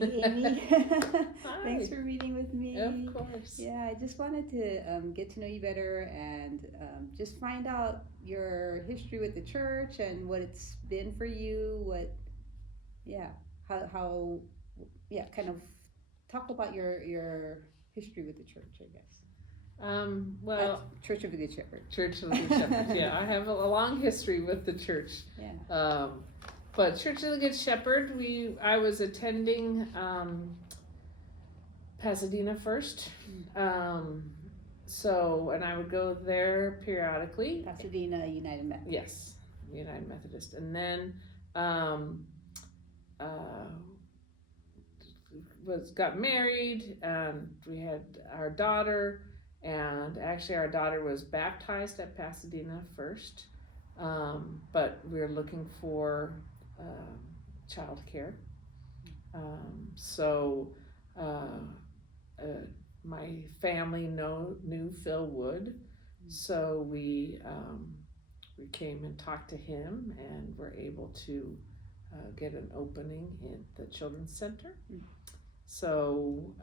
Hey, Amy. Thanks Hi. for meeting with Of me. course. Yeah, I just wanted to get to know you better and just find out your history with the church and what it's been for you. Yeah, how, yeah, kind of talk about your history with the church, I guess. At Well, Church of the Good Shepherd. Church of the Good Shepherd. Yeah, I have a long history with the church. Yeah. But Church of the Good Shepherd, I was attending Pasadena first. Um, and I would go there periodically. Pasadena United Methodist. Yes, United Methodist. And then um, uh, got married, and we had our daughter, and actually our daughter was baptized at Pasadena first, but we were looking for child care. So my family knew Phil Wood, so we came and talked to him, and were able to get an opening in the children's center. So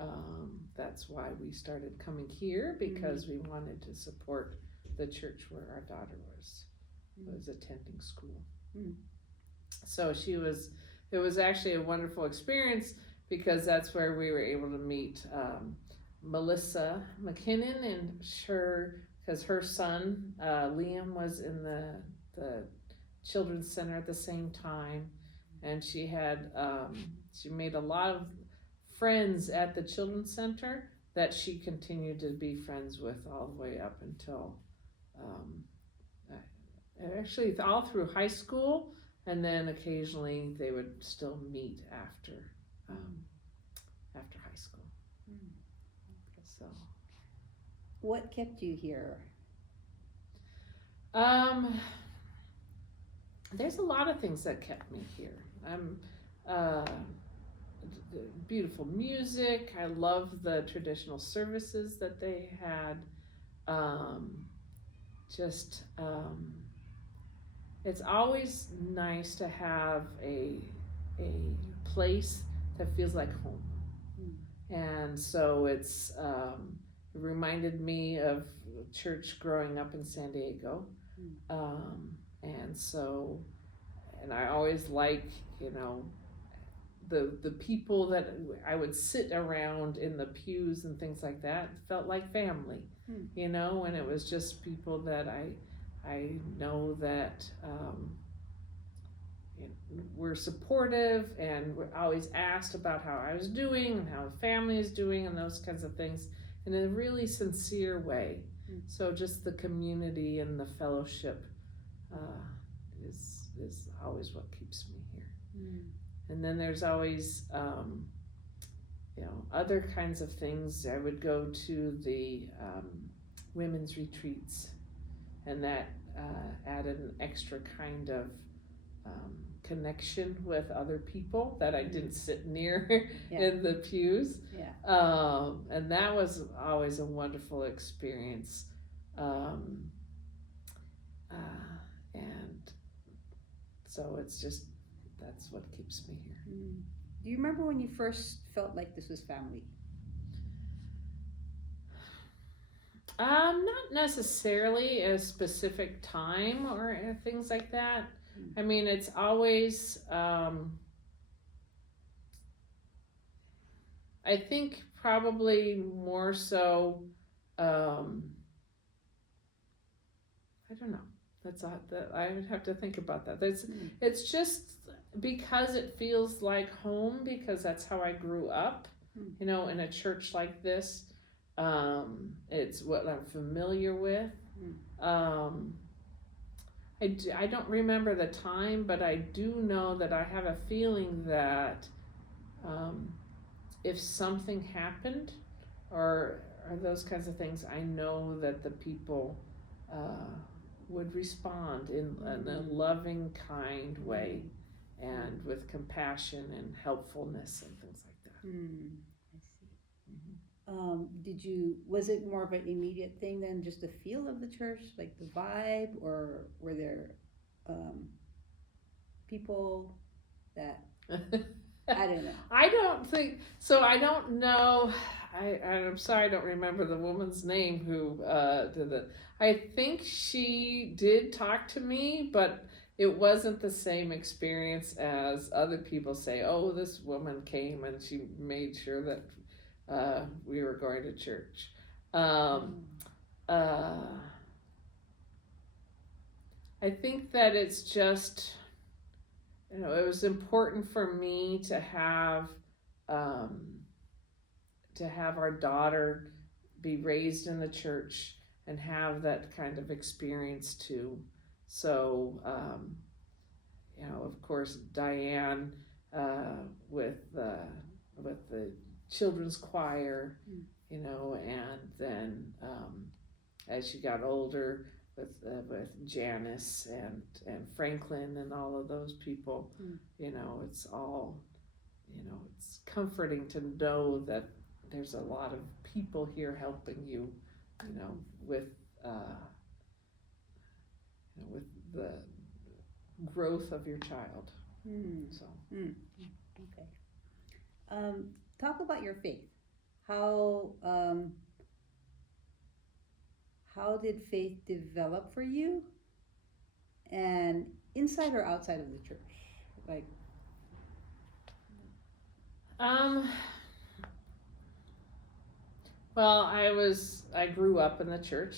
that's why we started coming here, because we wanted to support the church where our daughter was attending school. So it was actually a wonderful experience, because that's where we were able to meet Melissa McKinnon, and because her son Liam was in the children's center at the same time, and she made a lot of friends at the children's center that she continued to be friends with all the way up until actually all through high school, and then occasionally they would still meet after high school. So What kept you here? There's a lot of things that kept me here. Beautiful music. I love the traditional services that they had. It's always nice to have a place that feels like home. And so it reminded me of church growing up in San Diego. And I always like, the people that I would sit around in the pews and things like that felt like family, and it was just people that I know that were supportive, and were always asked about how I was doing and how the family is doing and those kinds of things in a really sincere way. So just the community and the fellowship is always what keeps me here. And then there's always other kinds of things. I would go to the women's retreats, and that added an extra kind of connection with other people that I didn't sit near in the pews. And that was always a wonderful experience. And so that's what keeps me here. Do you remember when you first felt like this was family? Not necessarily a specific time or things like that. I mean, it's always, I think probably more so, I don't know. I would have to think about that. It's just because it feels like home, because that's how I grew up, in a church like this. It's what I'm familiar with. I don't remember the time, but I do know that I have a feeling that if something happened or those kinds of things, I know that the people would respond in a loving, kind way, and with compassion and helpfulness and things like that. I see. Was it more of an immediate thing than just the feel of the church, like the vibe, or were there people that I don't know. I don't think so. I don't know. I'm sorry, I don't remember the woman's name who did it. I think she did talk to me, but it wasn't the same experience as other people say. Oh, this woman came and she made sure that we were going to church. Um, uh, I think that it's just, it was important for me um, to have our daughter be raised in the church and have that kind of experience too. So, of course, Diane uh, with with the children's choir, and then as she got older with Janice and Franklin and all of those people, it's all, it's comforting to know that there's a lot of people here helping you, with uh, with the growth of your child. So Okay. Talk about your faith. How how did faith develop for you, and inside or outside of the church? Like, um, well, I grew up in the church.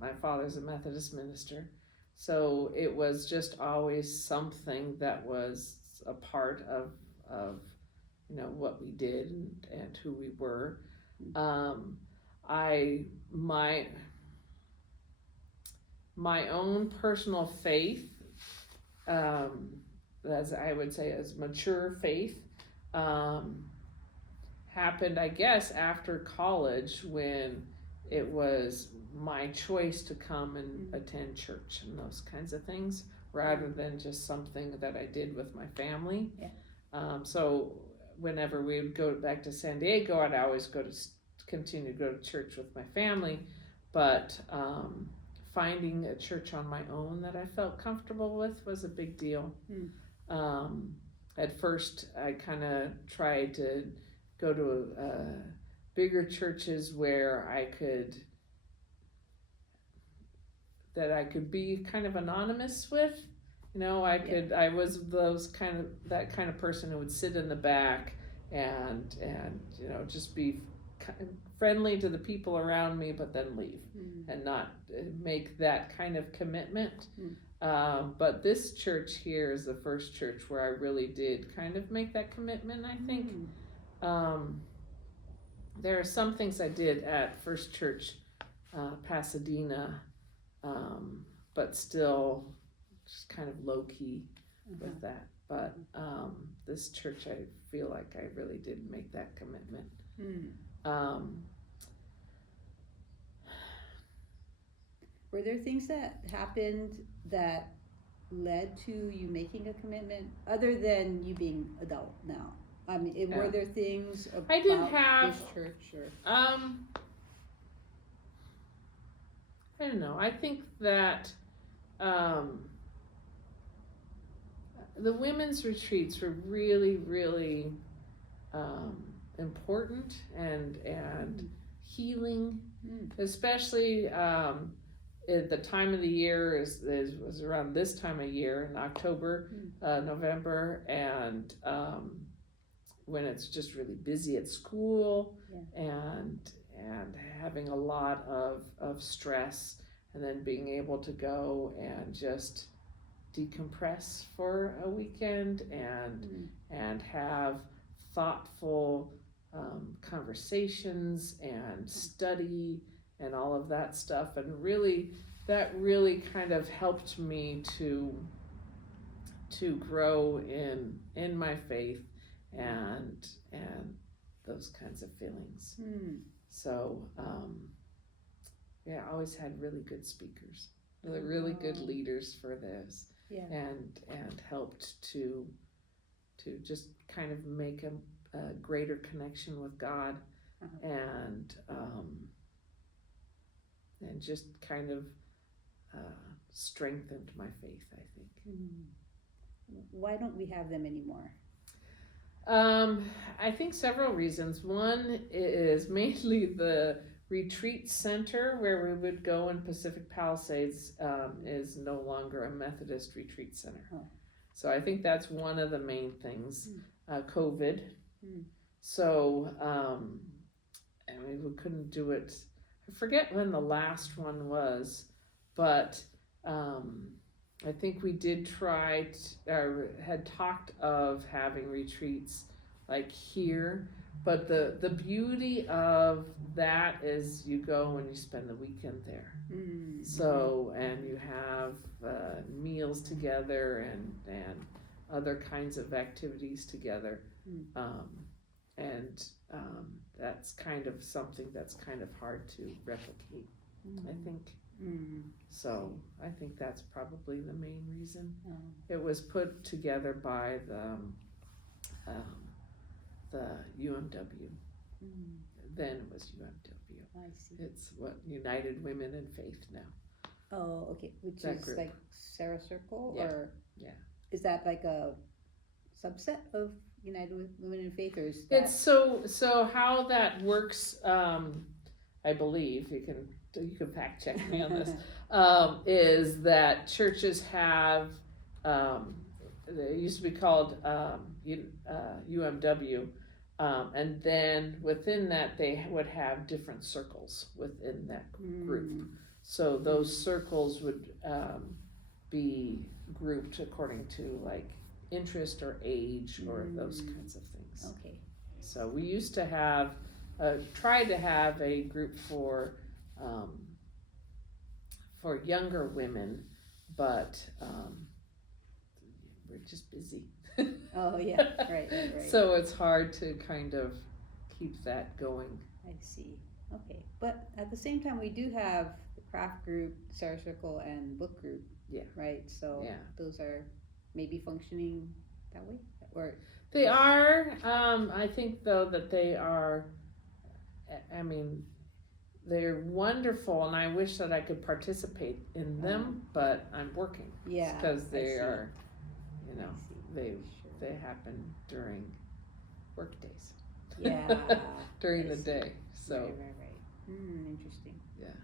My father's a Methodist minister, so it was just always something that was a part of what we did and who we were. I my own personal faith, um, as I would say, as mature faith, um, happened, I guess, after college when it was my choice to come and attend church and those kinds of things, rather than just something that I did with my family. Yeah. So whenever we would go back to San Diego, I'd always continue to go to church with my family, but finding a church on my own that I felt comfortable with was a big deal. At first, I kind of tried to go to bigger churches where I could be kind of anonymous with. I was that kind of person who would sit in the back and just be friendly to the people around me, but then leave and not make that kind of commitment. But this church here is the first church where I really did kind of make that commitment, I think. There are some things I did at First Church Pasadena, but still just kind of low key with that. But this church, I feel like I really did make that commitment. Were there things that happened that led to you making a commitment, other than you being adult now? I mean, were there things about I did have this church or? I don't know. I think that the women's retreats were really, really important and healing, especially at the time of the year was around this time of year in October, November, and when it's just really busy at school and having a lot of stress, and then being able to go and just decompress for a weekend and have thoughtful conversations and study and all of that stuff, and that really kind of helped me to grow in my faith and those kinds of feelings. So I always had really good speakers, really good leaders for this, and helped to just kind of make a greater connection with God, and just kind of strengthened my faith, I think. Why don't we have them anymore? I think several reasons. One is mainly the retreat center where we would go in Pacific Palisades is no longer a Methodist retreat center. Oh. So I think that's one of the main things. Mm. COVID. Mm. So, I mean, we couldn't do it. I forget when the last one was, but I think we did try or had talked of having retreats like here, but the beauty of that is you go and you spend the weekend there. So, and you have meals together and other kinds of activities together. And that's kind of something that's kind of hard to replicate, I think. So I think that's probably the main reason. It was put together by the UMW. Then it was UMW. I see. It's what United Women in Faith now. Oh, okay. Which That is group. like Sarah Circle, Yeah. or Yeah. is that like a subset of United Women in Faith, or is that? It's so how that works. I believe you can fact check me on this. Is that churches have they used to be called UMW, and then within that they would have different circles within that group. So those circles would be grouped according to like interest or age or those kinds of things. Okay. So we used to have tried to have a group for younger women, but we're just busy. Oh yeah, right. So it's hard to kind of keep that going. I see. Okay, but at the same time, we do have the craft group, Sarah Circle, and book group. Yeah. Right. So Yeah. those are maybe functioning that way, or they are. I think though that they are. I mean, they're wonderful, and I wish that I could participate in them, but I'm working. Yeah. Because they are, you know, Sure. they happen during work days. Yeah. During I the see. day. So. Right. Interesting. Yeah.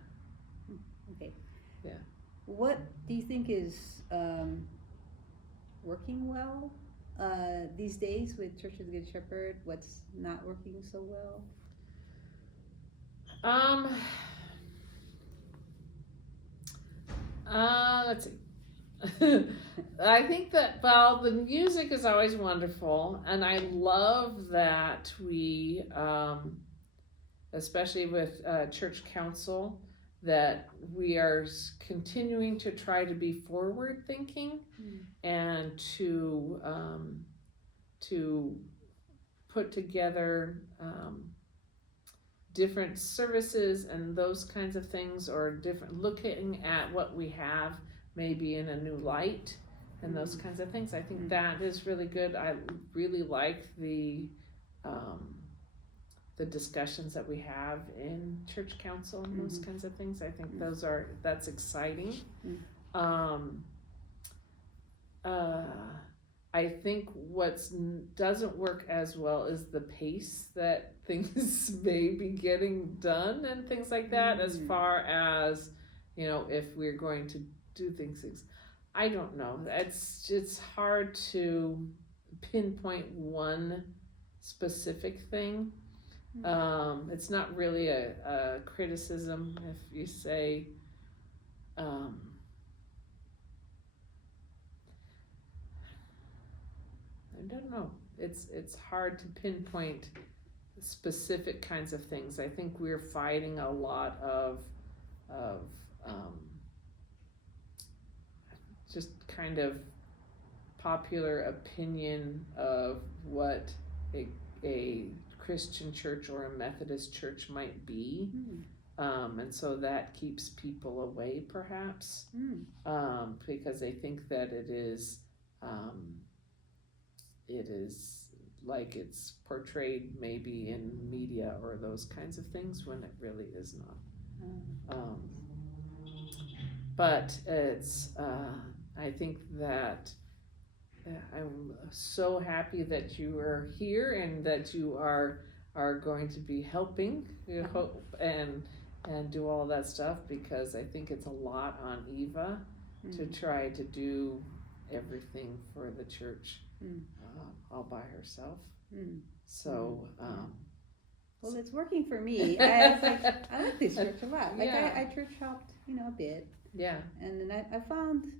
Okay. Yeah. What do you think is working well these days with Church of the Good Shepherd? What's not working so well? Let's see. I think that, well, the music is always wonderful, and I love that we, especially with church council, that we are continuing to try to be forward thinking and to put together different services and those kinds of things, or different looking at what we have maybe in a new light and those kinds of things. I think that is really good. I really like the discussions that we have in church council and those kinds of things. I think that's exciting. I think what doesn't work as well is the pace that things may be getting done and things like that, as far as, you know, if we're going to do things. I don't know. It's hard to pinpoint one specific thing. It's not really a criticism if you say, I don't know. It's hard to pinpoint specific kinds of things. I think we're fighting a lot of just kind of popular opinion of what a Christian church or a Methodist church might be. And so that keeps people away, perhaps, because they think that it is like it's portrayed maybe in media or those kinds of things, when it really is not. But it's I think that I'm so happy that you are here and that you are going to be helping, you hope, and do all that stuff, because I think it's a lot on Eva to try to do everything for the church all by herself. So well, it's working for me. I was like, I like this church a lot. Like yeah. I church hopped, a bit, Yeah, and then I found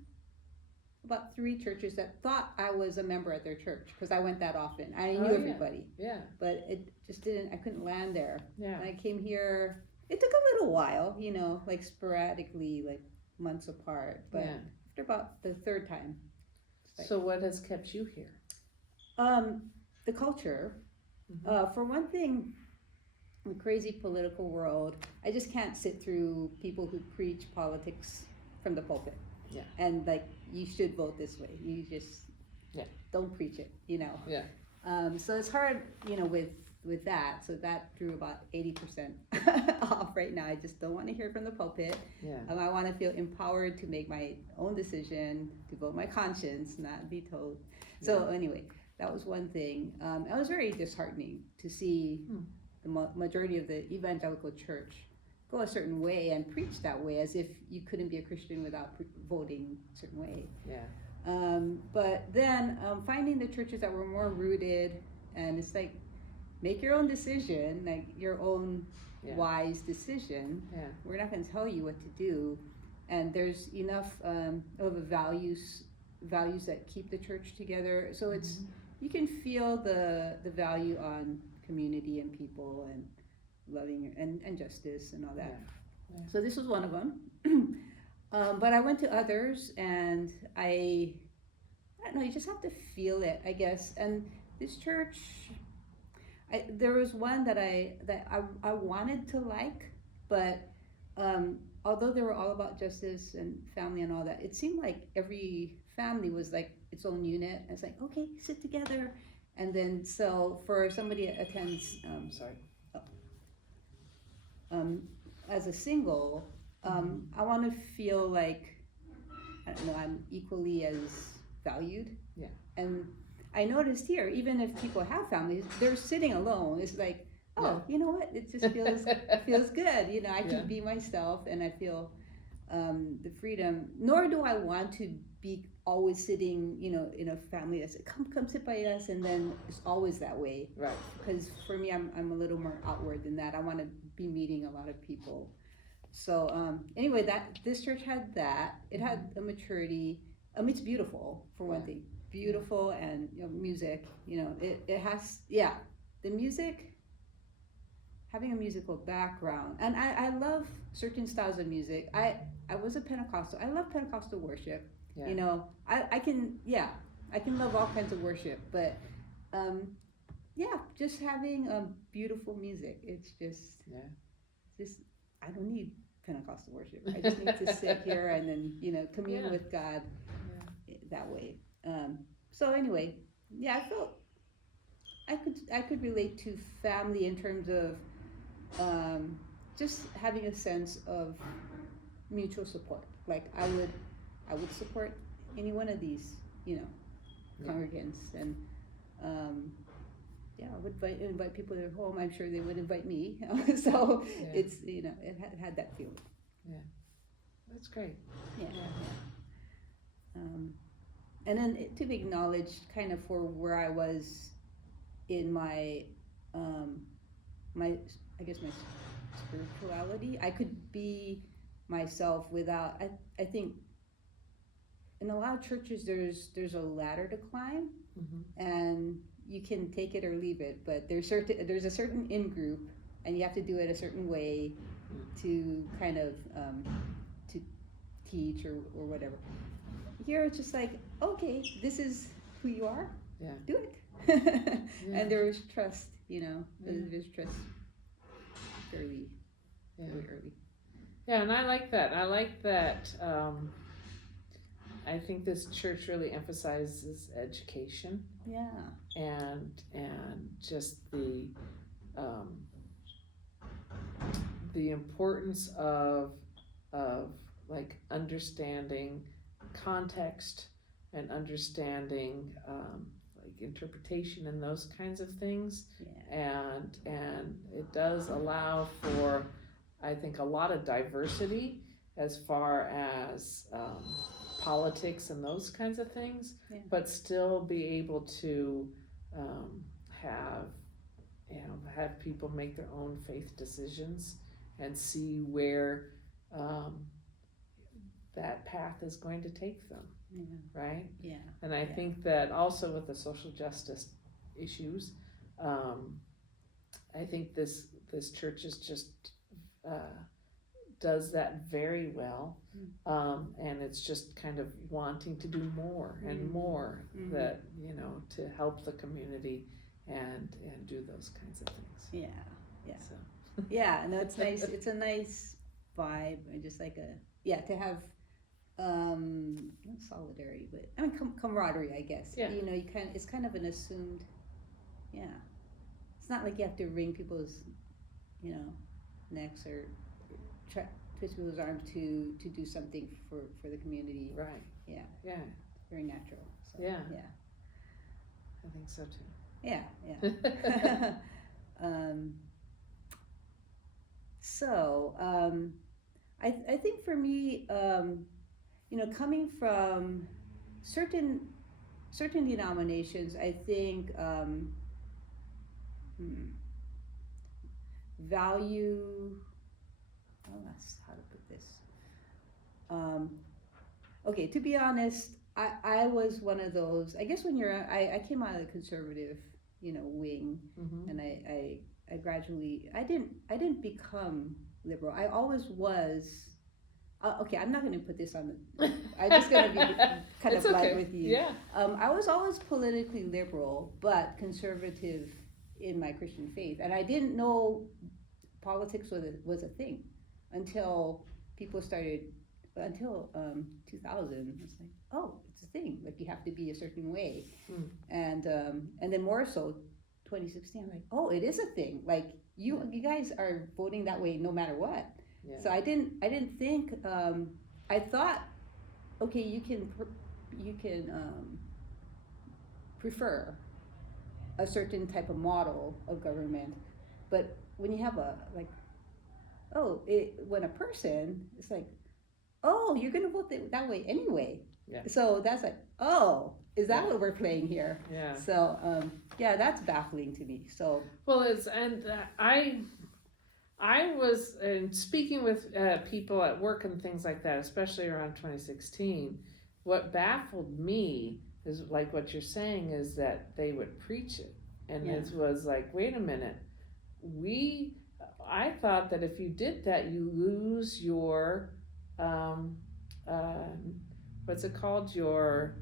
about 3 churches that thought I was a member at their church because I went that often. I knew everybody, yeah, but it just didn't. I couldn't land there. yeah. And I came here. It took a little while, like sporadically, like months apart. But Yeah. after about the 3rd time, it's like, So what has kept you here? the culture. For one thing, the crazy political world, I just can't sit through people who preach politics from the pulpit. Yeah. And like, you should vote this way. You just don't preach it, Yeah. So it's hard, with that. So that drew about 80% off right now. I just don't want to hear from the pulpit. Yeah. I want to feel empowered to make my own decision, to vote my conscience, not be told. So anyway, that was one thing. It was very disheartening to see the majority of the evangelical church go a certain way and preach that way, as if you couldn't be a Christian without voting a certain way. Yeah. But then finding the churches that were more rooted, and it's like, make your own decision, like your own wise decision. Yeah. We're not going to tell you what to do, and there's enough of a values that keep the church together. So it's you can feel the value on community and people and loving and justice and all that. Yeah. So this was one of them. But I went to others, and I don't know, you just have to feel it, I guess. And this church, there was one that I wanted to like, but although they were all about justice and family and all that, it seemed like every family was like its own unit. And it's like, okay, sit together. And then, so for somebody that attends, as a single, I want to feel like, I don't know, I'm equally as valued. Yeah. And I noticed here, even if people have families, they're sitting alone. It's like, you know what? It just feels good. I can be myself, and I feel the freedom. Nor do I want to be always sitting, in a family that says, come sit by us, and then it's always that way. Right. Because for me, I'm a little more outward than that. I want to be meeting a lot of people. So anyway, this church had that. It had a maturity. It's beautiful, for one thing. Beautiful, and music. It has the music. Having a musical background, and I love certain styles of music. I was a Pentecostal. I love Pentecostal worship. Yeah. I can love all kinds of worship, but just having beautiful music. It's just I don't need Pentecostal worship. I just need to sit here and then commune with God that way. So anyway, I felt I could relate to family in terms of just having a sense of mutual support. Like I would support any one of these, congregants, and I would invite people to their home. I'm sure they would invite me. So it's it had that feeling. Yeah, that's great. Yeah. And then to be acknowledged, kind of for where I was in my my spirituality. I could be myself without. I think in a lot of churches there's a ladder to climb, and you can take it or leave it. But there's a certain in group, and you have to do it a certain way to kind of to teach or whatever. Here it's just like, okay, this is who you are. Yeah. Do it. And there is trust. There's trust very early. Yeah, and I like that. I think this church really emphasizes education. Yeah. And just the importance of like understanding context, and understanding like interpretation and those kinds of things. And it does allow for, I think, a lot of diversity as far as politics and those kinds of things, but still be able to have have people make their own faith decisions and see where that path is going to take them. Right? Yeah. And I think that also with the social justice issues, I think this church is just does that very well, and it's just kind of wanting to do more and more that to help the community and do those kinds of things. So. Yeah, no, it's nice. It's a nice vibe, and just like to have not solidarity, but I mean camaraderie, I guess. Yeah. It's kind of an assumed. Yeah, it's not like you have to wring people's necks or twist people's arms to do something for the community. Right. Yeah. Yeah. It's very natural. So, yeah. Yeah. I think so too. Yeah. So I think for me, coming from certain denominations, I think value. Oh, that's how to put this. Okay, to be honest, I was one of those. I guess when I came out of the conservative, wing, and I gradually I didn't become liberal. I always was. Okay, I'm not going to put this on. I'm just going to be kind of blunt with you. Yeah. I was always politically liberal, but conservative in my Christian faith, and I didn't know politics was a thing until people started. Until 2000, it's like, oh, it's a thing. Like you have to be a certain way, and then more so, 2016. I'm like, oh, it is a thing. Like you guys are voting that way no matter what. Yeah. So I didn't think. I thought, okay, you can prefer a certain type of model of government, but when you have when a person, it's like, oh, you're going to vote that way anyway. Yeah. So that's like, oh, is that what we're playing here? Yeah. So, that's baffling to me. So. Well, I was speaking with people at work and things like that, especially around 2016. What baffled me is like what you're saying is that they would preach it. And it was like, wait a minute. I thought that if you did that, you lose your... what's it called? Your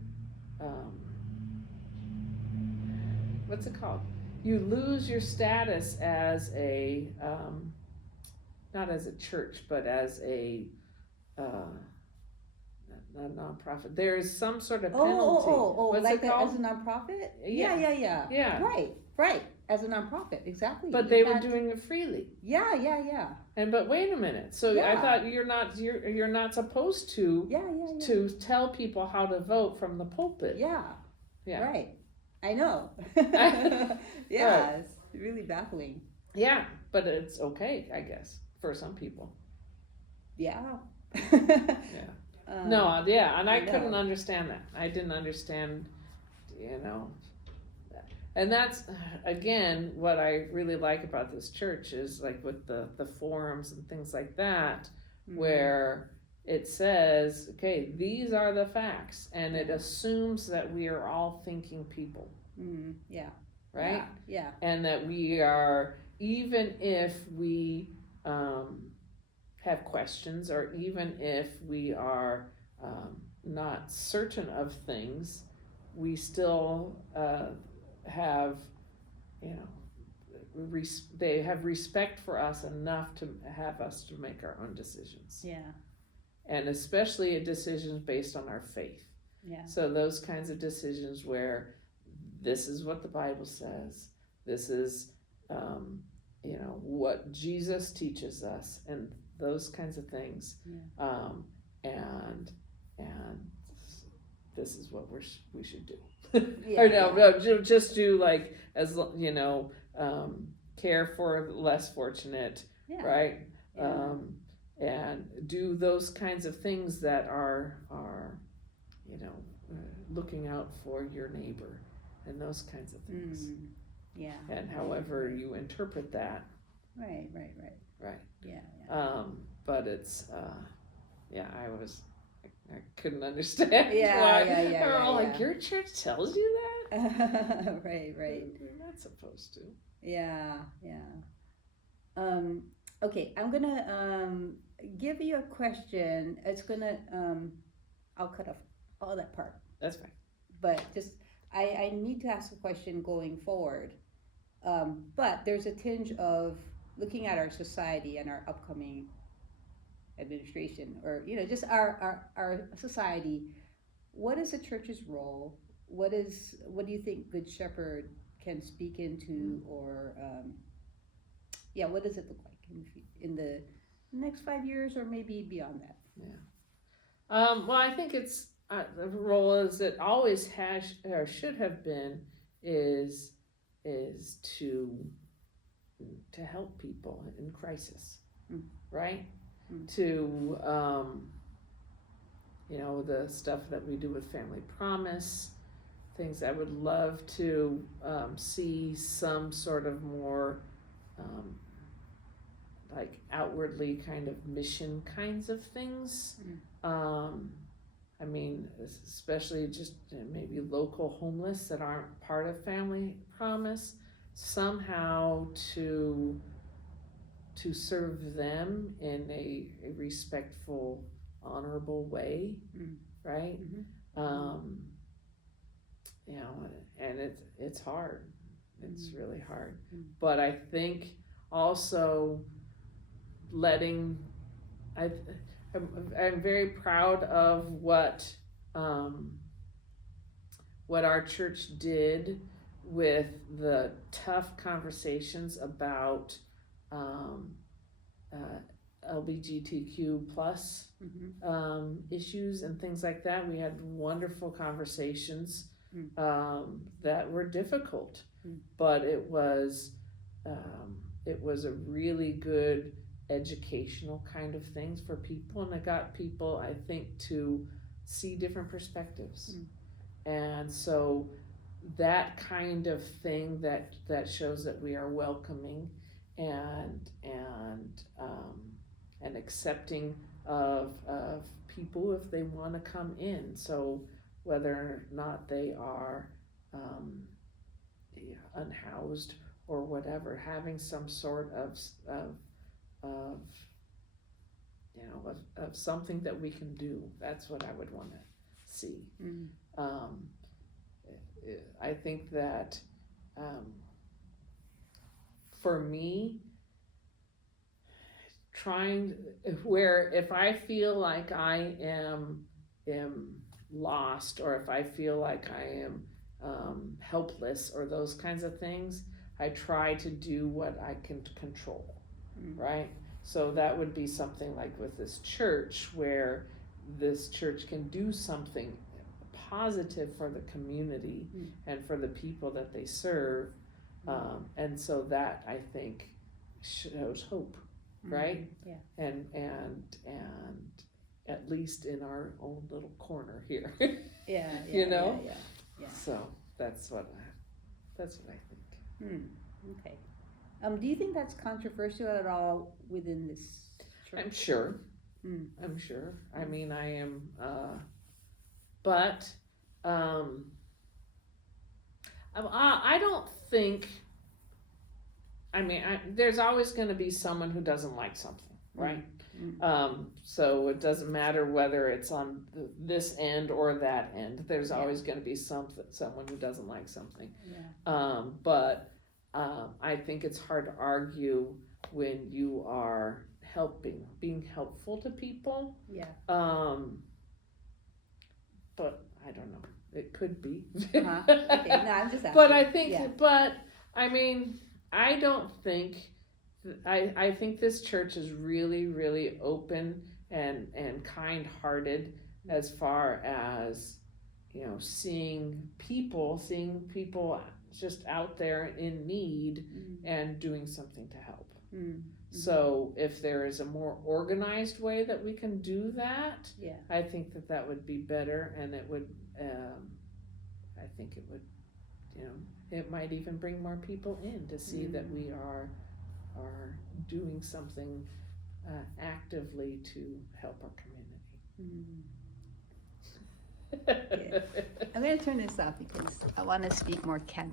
what's it called? You lose your status as a not as a church, but as a nonprofit. There is some sort of penalty. What's like it called? As a nonprofit? Yeah. Right. As a nonprofit, exactly. But they were doing it freely. Yeah. But wait a minute. So I thought you're not supposed to to tell people how to vote from the pulpit. Yeah. Right. I know. It's really baffling. Yeah, but it's okay, I guess, for some people. Yeah. And I couldn't understand that. I didn't understand, And that's, again, what I really like about this church is like with the forums and things like that, where it says, okay, these are the facts, and it assumes that we are all thinking people. Right? Yeah. And that we are, even if we have questions, or even if we are not certain of things, we still have, they have respect for us enough to have us to make our own decisions. Yeah. And especially decisions based on our faith. Yeah. So those kinds of decisions where this is what the Bible says, this is, what Jesus teaches us, and those kinds of things. Yeah. And this is what we should do. Yeah, Or no, yeah. no, just do like care for the less fortunate, Yeah. right? Yeah. And do those kinds of things that are you know looking out for your neighbor and those kinds of things. Yeah. And Right, however right. you interpret that, Right. right? Yeah. Yeah. But it's yeah, I couldn't understand Yeah. why Yeah. they're Yeah. all Yeah. like, your church tells you that. Right. Right. You're not supposed to. Yeah. Yeah. Um, okay, I'm gonna give you a question. It's gonna I'll cut off all that part, That's fine. but just I need to ask a question going forward. But there's a tinge of looking at our society and our upcoming administration, or just our society. What is the church's role? What do you think Good Shepherd can speak into, or yeah, what does it look like in the next 5 years, or maybe beyond that? Yeah. Well, I think it's the role as it always has or should have been is to help people in crisis, Mm. right? Mm. To the stuff that we do with Family Promise, things I would love to see some sort of more like outwardly kind of mission kinds of things. I mean, especially just maybe local homeless that aren't part of Family Promise, somehow to serve them in a respectful, honorable way, right? And it's hard. It's really hard. But I think also letting I'm very proud of what our church did with the tough conversations about LGBTQ plus issues and things like that. We had wonderful conversations that were difficult, but it was a really good educational kind of things for people, and it got people, I think, to see different perspectives. And so that kind of thing that shows that we are welcoming and accepting of people if they want to come in. So whether or not they are unhoused or whatever, having some sort of something that we can do. That's what I would want to see. I think that for me, if I feel like I am lost, or if I feel like I am helpless, or those kinds of things, I try to do what I can control, right? So that would be something like with this church, where this church can do something positive for the community and for the people that they serve. And so that, I think, shows hope, right? Yeah. And at least in our own little corner here. Yeah. Yeah. Yeah. So that's what I think. Okay. Do you think that's controversial at all within this church? I'm sure. I'm sure. I mean, I am, but I don't think. I mean, there's always going to be someone who doesn't like something, right? So it doesn't matter whether it's on this end or that end. There's always going to be someone who doesn't like something. Yeah. But I think it's hard to argue when you are being helpful to people. Yeah. But I don't know. It could be. Okay. No, I'm just asking. But I think. Yeah. But I mean, I don't think. I think this church is really, really open and kind-hearted as far as you know, seeing people just out there in need and doing something to help. So if there is a more organized way that we can do that, Yeah. I think that would be better, and it would, I think it would, you know, it might even bring more people in to see that we are doing something actively to help our community. I'm going to turn this off because I want to speak more candidly.